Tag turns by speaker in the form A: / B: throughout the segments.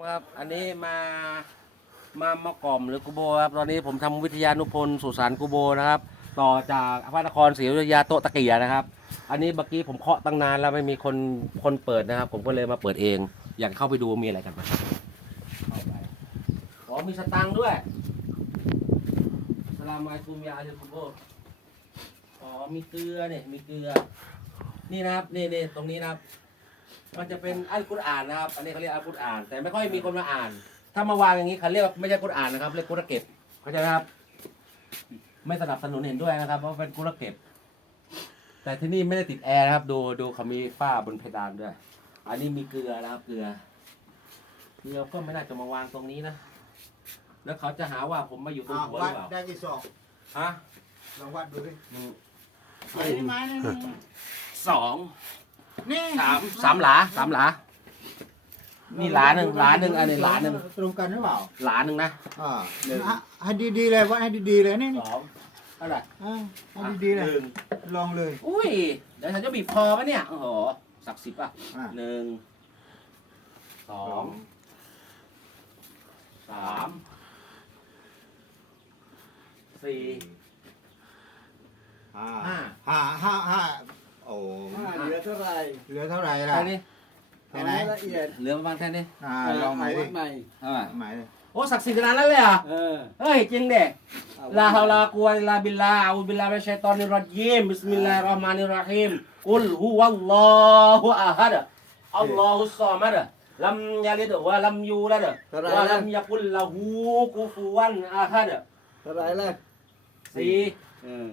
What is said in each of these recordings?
A: ครับอันนี้มากล่อมหรือกูโบครับตอนนี้ผมทำวิทยานุพนธ์สุสานกูโบนะครับต่อจากพระนครศรีอยุธยาโตะตะเกียนะครับ อันนี้เมื่อกี้ผมเคาะตั้งนานแล้วไม่มีคนเปิดนะครับ ผมก็เลยมาเปิดเอง อยากเข้าไปดูมีอะไรกันไหมเข้าไปอ๋อมีสตังค์ด้วยสลามอะลัยกุมยาอัลกูโบอ๋อมีเกลือเนี่ยมีเกลือนี่นะครับนี่ตรงนี้นะครับ มันจะเป็นอัลกุรอานนะครับ อันนี้เขาเรียกอัลกุรอาน แต่ไม่ค่อยมีคนมาอ่าน ถ้ามาวางอย่างนี้เขาเรียกว่าไม่ใช่กุรอานนะครับ เรียกกุรเก็บเข้าใจไหมครับ ไม่สนับสนุนเห็นด้วยนะครับ เพราะเป็นกุรเก็บ แต่ที่นี่ไม่ได้ติดแอร์นะครับ ดูเขามีฝ้าบนเพดานด้วย อันนี้มีเกลือนะครับ เกลือก็ไม่น่าจะมาวางตรงนี้นะ แล้วเขาจะหาว่าผมมาอยู่ตรงหัวห
B: วั
A: รื
B: ด
A: อเปล่า
B: ได้กี่ศอก
A: ฮะ
B: ลองวัดดูดิ
A: เฮ้ย
B: ไม้นี่
A: สอง
B: นี่
A: สามหลานี่หลาหนึ่งอันนี้หลาหนึ่ง
B: ตรงกันหรือเปล่า
A: หลาหนึ่งนะ
B: ให้ดีๆเลยวัดให้ดีๆเลยนี่
A: สองเท่าไหร่
B: ให้ดีๆเลย
A: หนึ่ง
B: ลองเลย
A: อุ้ย เดี๋ยวฉันจะบีบคอไหมเนี่ย โอ้โห ศักดิ์สิทธิ์ป่ะ หนึ่ง สอง สาม สี่
B: ห้าโอ้
C: เหลือเท่าไหร่
B: เหลือเท่าไหร่ล่ะ
A: แค่นี้
B: แค่ไหน
C: ละเอียด
A: เหลือประมาณแค่นี้
B: ลองใหม่ดิ
C: วัดใหม่
B: ใหม่ดิ
A: โอ้ ศักดิ์สิทธิ์ขนาดนั้นเลยเหรอ่ะ
C: เออ
A: เฮ้ย จริงเด็ลาฮาวลากุวะอิลลาบิลลาอูบิลลามินัชชัยฏอนิรเราะญีมบิสมิลลาฮิรเราะห์มานิรเราะฮีมกุลฮุวัลลอฮุอะฮัดอัลลอฮุศอมัดลัมยะลิดวะลัมยูลัดวะลัมยะกุลละฮูกุฟุวันอะฮัด
C: เท่าไหร่ละ
A: สี่
C: เออ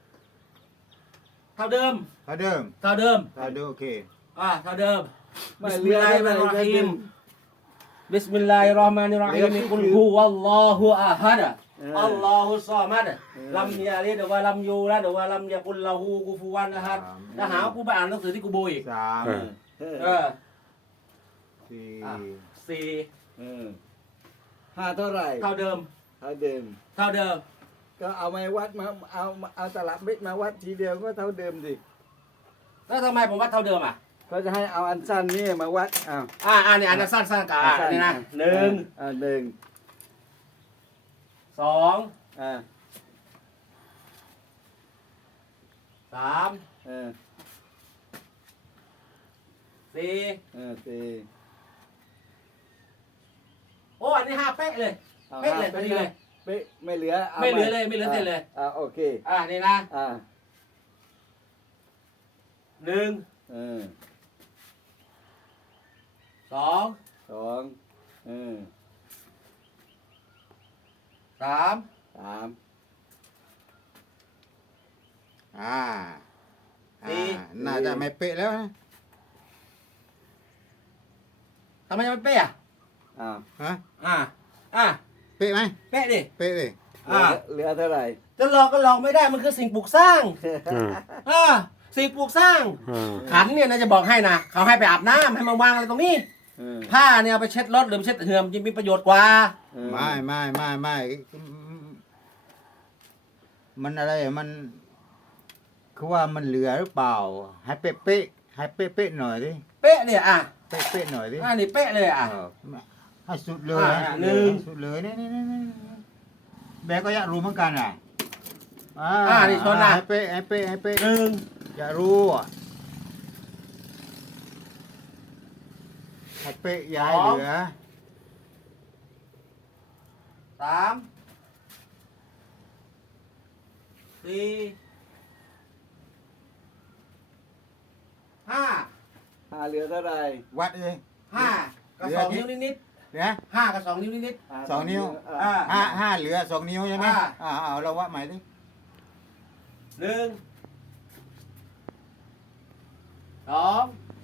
A: เท่าเดิม
B: เท่าเดิม
A: เท่าเดิม
B: โอเค
A: เท่าเดิม
C: ไม่
A: บิส
C: เห
A: มิ
C: ลื
A: ล
C: อ
A: ลาฮิ
C: เท่า
A: ร
C: ไหร่
A: เราะห์
C: ก็
A: มานิรเราะฮี
C: ดึ
A: ม
C: ง
A: บิสมิลลาฮิรเราะห์มานิรเราะฮีมกุลฮุวัลลอฮุอะฮัดอัลลอฮุศอมัดลัมยะลิดวะลัมยูลัดวะลัมยะกุลละฮูกุฟุวันอะฮัดถ้าหาว่ากูไปอ่านหนังสือที่กูโบอีก
B: สาม
A: เออ
B: สี่
A: สี่
C: เออห้าเท่าไหร่
A: เท่าเดิม
C: เท่าเดิม
A: เท่าเดิม
C: ก็เอาไม้วัดมาเอาตลับเม็ดมาวัดทีเดียวก็เท่าเดิมสิ
A: แล้วทำไมผมวัดเท่าเดิมอ่ะ
C: เขาจะให้เอาอันสั้นนี่มาวัดอ้าว
A: นี่อันนั้นสั้นๆกับนี่นะหนึ่ง
C: หนึ่ง
A: สอง
C: อ่า
A: สาม
C: เออ
A: สี่
C: สี่
A: โอ้อันนี้ห้าเป๊ะเลย เป๊ะเลยพอดีเลย
C: เป๊ะไม่เหลือ
A: ไม่เหลือเลยไม่เหลือเศษเลย
C: โอเค
A: นี่นะ หนึ่ง
C: เออ
A: สอง
C: สองเออ
A: สาม
C: สาม
B: น่าจะไม่เป๊ะแล้วนะ
A: ทำไมมันเป๊ะอ่ะ
C: อ้าว
B: ฮะ
A: เป๊ะไหม
B: เป๊ะไหม
A: เป๊ะดิ
B: เป๊ะเลย
C: เหลือเท่าไหร่
A: จะหลอกก็หลอกไม่ได้มันคือสิ่งปลูกสร้างสิ่งปลูกสร้าง ขันเนี่ยนะจะบอกให้นะเขาให้ไปอาบน้ำให้มาวางอะไรตรงนี้ ผ้าเนี่ยเอาไปเช็ดรถหรือไปเช็ดเหือมจะมีประโยชน์กว่า
B: ไม่มันอะไรมันคือว่ามันเหลือหรือเปล่า ให้เป๊ะให้เป๊ะหน่อยดิ
A: เป๊ะเนี่ย
B: เป๊ะหน่อยดิ
A: นี่เป๊ะเลย
B: ให้สุดเลยสุดเลยนี่แบกก็อยากรู้เหมือนกัน
A: นี่ชนนะ
B: ให้เป๊ะ
A: หนึ่ง
B: อยากรู้ให้เป๊ะย้ายเหลือ
A: สามสี่ห้า
C: เหลือเท่าไหร่
B: วัดเลย
A: ห้ากับสองนิ้วนิด
B: เนี่ย
A: ๆห้ากับสองนิ้วนิด
B: สองนิ้ว ห้าเหลือ2 นิ้วใช่ไหมเอาเราวัดใหม่ดิ
A: ๆหนึ่งสอง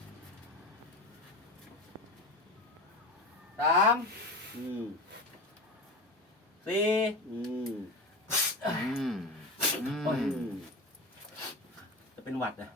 A: สาม
C: อืม
A: สี่
C: อืม
A: จะเป็นหวัดนะ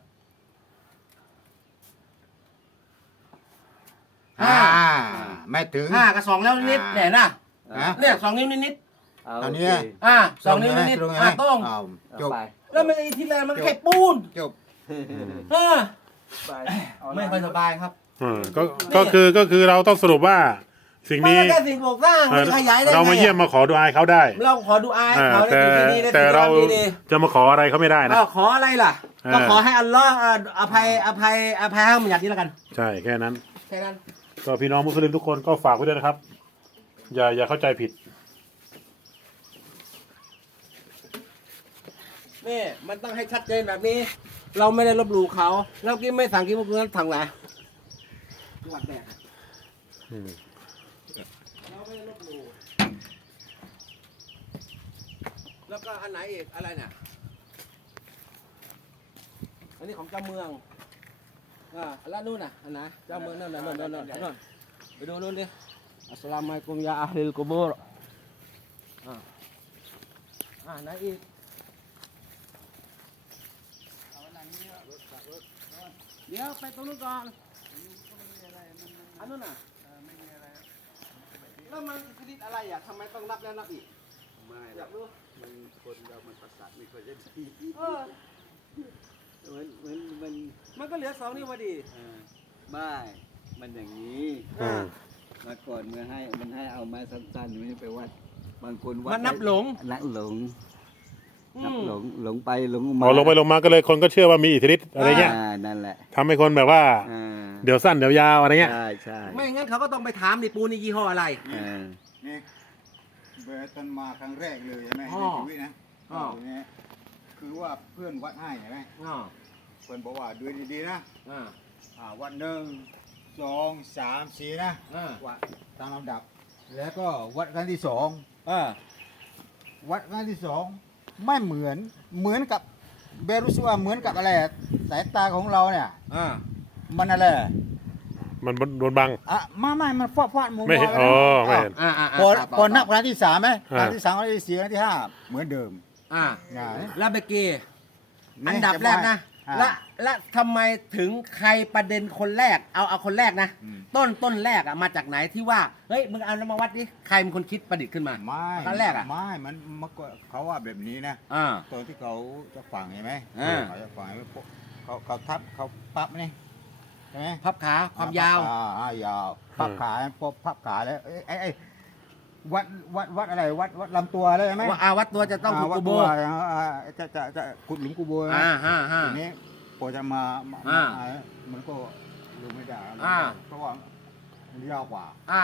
B: ไม่ถึง
A: ห้ากับสองนิ้วนิดๆเนี่ยนะเนี่ยสองนิ้วนิด
B: ตอนนี้
A: ๆสองนิ้วนิดๆต้อง
B: จบ
C: ไป
A: แล้วมันที่แรกมันแค่ปูน
B: จบ
A: เออ
C: ไป
A: ไม่ค่อยสบายครับ
D: ก็คือเราต้องสรุปว่าสิ่ง
A: มัน
D: นี้
A: ก็แค่สิ่งปลูกสร้างมันขยายได้ไง
D: เรามาเยี่ยมมาขอดูอายเขาได้
A: เราขอดูอายเขาใน
D: แต่
A: สิ่งที่ดีใน
D: แต่
A: สิ่ง
D: เรา
A: ที่ดี
D: จะมาขออะไรเขาไม่ได้นะ
A: ขออะไรล่ะ
D: เออ
A: ก็ขอให้อัลลอฮ์อภัยให้มันอย่างนี้แล้วกัน
D: ใช่แค่นั้น
A: แค่นั้น
D: ก็พี่น้องมุสลิมทุกคนก็ฝากไว้ด้วยนะครับ อย่าเข้าใจผิด
A: นี่มันต้องให้ชัดเจนแบบนี้ เราไม่ได้ลบหลู่เขาเรากินไม่สั่งกินพวกนั้นสั่งไหนหลักแดก
D: อืม
A: เราไม่ได้ลบหลู่แล้วก็อันไหนอีกอะไรเนี่ยอันนี้ของเจ้าเมืองแล้วนู่นน่ะอันไหนเจ้าเมืองนั่นน่ะนู่นไปดูนู่นดิอัสสลามุอะลัยกุมยาอะฮลิลกุบูรไหนอีกเดี๋ยวไปตรงนู้นก่อนอันนู้นน่ะแล้วมันชนิดอะไรอ่ะทำไมต้องนับแล้วนับอีก
C: ไม่
A: อยากรู้
C: มันคนเรามันประสาทไม่ค่อยจะดี
A: เออ
C: มัน
A: ก็เหลือ2 นิ้วพอดี
C: ไม่มันอย่างนี้
D: อืม
C: มาก่อนมันให้เอาไม้สั้นๆมันไปวัดบางคนวัด
A: มันนับหลง
C: นับหลง
A: อื
C: นับ
A: ม
C: หลงไปหลง
D: พ
C: มา
D: อลงไปลงมาก็เลยคนก็เชื่อว่ามีอิทธิฤทธิ์อะไรเงี้ย
C: นั่นแหละ
D: ทำให้คนแบบว่า
C: อ่า
D: เดี๋ยวสั้นเดี๋ยวยาวอะไรเงี้ย
C: ใช่ใช่
A: ไม่งั้นเขาก็ต้องไปถามนี่ปูนี่ยี่ห้ออะไร
C: อ่า
B: นี่เบอร์ตอนมาครั้งแรกเลยใช่ไหม
A: อ๋
B: ใน
A: อ
B: ชีวิตนะ
A: อ๋อ
B: เนี่ยคือว่าเพื่อนวัดให้ใช่ไหม
A: อ๋อ
B: เพื่อนบอกว่าดูดีๆนะ
A: อ่า
B: วัด1 2 3 4นะ วัดตามลำดับ แล้วก็วัดครั้งที่สอง วัดครั้งที่สองไม่เหมือนกับเบรุสว่าเหมือนกับอะไรอะสายตาของเราเนี่ย มันอะไร
D: มันโดนบัง
B: ไม่มันฟาดมุม
D: ไม่เห็น
B: มง
D: อ๋อ
B: ป
D: ไม่
B: แล้ว
D: เห็น
B: พอนับครั้งที่สามไหม
D: อ่า
B: ครั้งที่สามครั้งที่สี่ครั้งที่ห้าเหมือนเดิม นะ
A: แล้วเบกกี้
B: นี่
A: อันดับแรกนะ
B: อ่า
A: และทำไมถึงใครประเด็นคนแรก เอาคนแรกนะ
B: อืม
A: ต้นแรกอะมาจากไหนที่ว่า เฮ้ย มึงเอาแล้วมาวัดดิ ใครเป็นคนคิดประดิษฐ์ขึ้นมา
B: ไม่
A: ครั้งแรกอะ
B: ไม่มันเมื่อก่อนเขาว่าแบบนี้นะ
A: อ่า
B: ตอนที่เขาจะฝังเห็นไหม
A: อ่า
B: เขาจะฝังเขาทับเขาปั๊บนี่ใช่ไหม
A: พับขาความยาว
B: ยาวพับขาพอพับขาแล้วไอ้วัดอะไรวัดลำตัวอะไรไหม
A: ว่าวัดตัวจะต้องขุด
B: วั
A: กู
B: ด
A: โบ
B: ตัวจะขุดหลุมกูโบนะ
A: ฮ่า
B: ทีนี้พอจะมา
A: อ่า
B: มันก็ลงไม่ได้
A: อ่า
B: เพราะว่ามันยาวกว่า
A: อ่าย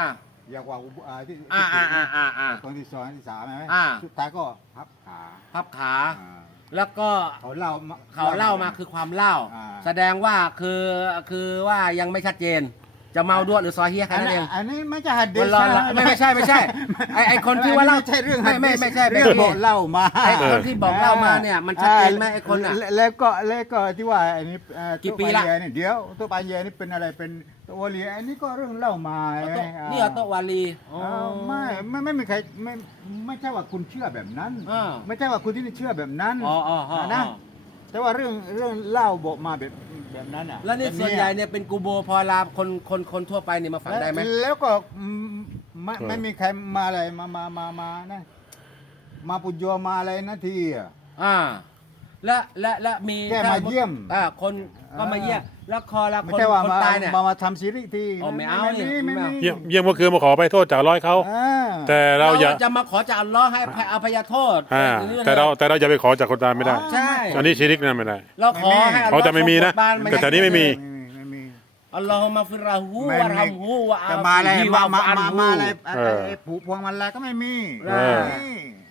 B: าวกว่าที่
A: อ่า
B: ตอนที่สองที่สามใช่ไหม
A: อ่า
B: สุดท้ายก็พับขา
A: พับขา
B: อ่า
A: แล้วก็
B: เขาเล่า
A: เขาเล่ามาคือความเล่า
B: อ่า
A: แสดงว่าคือว่ายังไม่ชัดเจน จะเมาด้วยหรือซอเฮียแค่นั้นเอง
B: อันนี้ไม่ใช่หัดเด
A: มันรอละไม่ใช่ไอคนที่ว่าเล่า
B: ไม่ใช่เรื่อง
A: ไม่ใช่
B: เรื่องบอกเล่ามา
A: ไอคนที่บอกเล่ามาเนี่ยมันชัดเจนไหมไอคนอ่ะ
B: แล้วก็ที่ว่าอันนี้
A: กี่ปีละ
B: ตัวปาเยนี่เดี๋ยวตัวปลาเยนี่เป็นอะไรเป็นตัววลีอันนี้ก็เรื่องเล่ามาใช่ไหม
A: นี่เอาโตะวาลี
B: ไม่มีใครไม่ใช่ว่าคุณเชื่อแบบนั้น
A: อ่า
B: ไม่ใช่ว่าคุณที่นี่เชื่อแบบนั้น
A: อ๋อ
B: นะแต่ว่าเรื่องเล่าบอกมาแบบนั้นอ่ะ
A: แล้วนี่ส่วนใหญ่เนี่ยเป็นกูโบพอลาคนทั่วไปเนี่ยมาฝังได้ไหม
B: แล้วก็ไม่มีใครมาอะไรมานะมาปุญโยมาอะไรนาทีอ่ะ
A: และมี
B: แค่มาเยี่ยม
A: คนก็มาเยี่ยมแล้วคอละ
B: ไม่
A: คน
B: ใช่ว่า
A: คน
B: มา
A: ตายเนี่ย
B: มาทำซีรีส์ที่
A: อ๋อไม่เอานี่
B: ไม่
A: ไม่เอา
B: มี
D: เยี่ยมก็คือมาขอไปโทษจากร้อยเขา แต่เราอย่า
A: จะมาขอจากอัลลอฮ์ให้อภัยโทษ
D: แต่เราอย่าไปขอจากคนตายไม่ได้
A: ใช่
D: อันนี้ชิริกนะไม่ได้
A: เราขอให้อัลลอฮ์
D: เขาจะไม่มีนะ
A: ทรงโปรดปราน
D: แต่แถวนี้ไม่มี
B: ไม่มี
A: อัลลอฮ์มาฟิราหู
B: ไม่
A: วะรัมหูวะอา
B: จะมาอะไร
A: ฟิฮิวะอัฟอันหู
B: มาอะไร
D: เออ
B: ผูกพวงมาลัยก็ไม่มี
A: เออ
B: นี่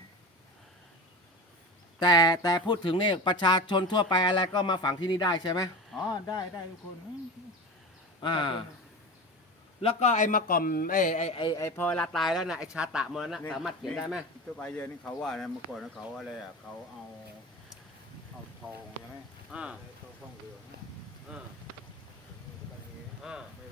A: แต่พูดถึงนี่ประชาชนทั่วไปอะไรก็มาฝังที่นี่ได้ใช่ไหม
B: อ๋อได้ทุกคน
A: แล้วก็ไอ้มะกอมไอ้พอเวลาตายแล้วนะไอ้ชาตะมรณะสามารถเขียนได้ไหม
B: ตัวปลาเยนี่เขาว่านะเมื่อก่อนนะเขาอะไรอ่ะเขาเอาทองใช่ไหม
A: อ่า
B: ทองเหลือง
A: อ่า
B: ไป